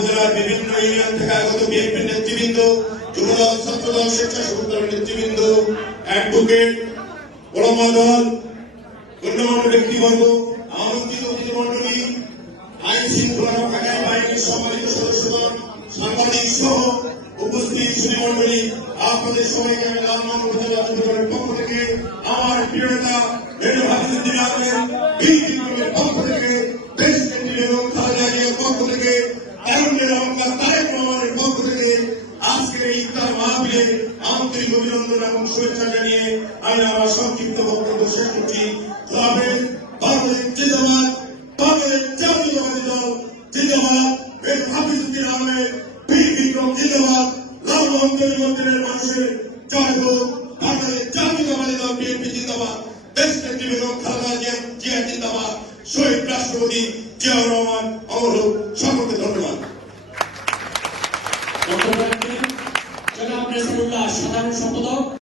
উপজেলার বিভিন্ন ইউনিয়ন থেকে আগত বিএনপির নেতৃবৃন্দ, যুবদল, ছাত্রদল, স্বেচ্ছাসেবক দলের নেতৃবৃন্দ, অ্যাডভোকেট, ওলামা দল, গণ্যমান্য ব্যক্তিবর্গ, আমন্ত্রিত অতিথিমণ্ডলী, আইন শৃঙ্খলা রক্ষাকারী বাহিনীর সম্মানিত সদস্যগণ, সাংবাদিক সহ উপস্থিত সুধীমণ্ডলী, আপনাদের সবাইকে আমি লালমোহন উপজেলা যুবদলের পক্ষ থেকে, আমার প্রিয় নেতা মেজর হাফিজউদ্দিন আহমেদ বিএনপির পক্ষ থেকে, দেশ নেত্রী বেগম খালেদা জিয়ার পক্ষ থেকে, তারুণ্যের অহংকার তারেক রহমানের পক্ষ থেকে আজকের এই ইফতার মাহফিলে আন্তরিক অভিনন্দন এবং শুভেচ্ছা জানিয়ে আমি আমার সংক্ষিপ্ত বক্তব্য শেষ করছি। বাংলাদেশ জিন্দাবাদ, বাংলাদেশ জাতীয়তাবাদী দল জিন্দাবাদ, মেজর হাফিজউদ্দিন আহমেদ বীর বিক্রম জিন্দাবাদ, লালমোহন তৈরিবন্দের মানুষের জয় হোক, বাংলাদেশ জাতীয়তাবাদী দল বিএনপি জিন্দাবাদ, দেশ নেত্রী বেগম খালেদা জিয়া জিন্দাবাদ, শহীদ রাষ্ট্রপতি জিয়াউর রহমান অমর হোক। সকলকে ধন্যবাদ। জনাব নাসিরুল্লাহ, সাধারণ সম্পাদক।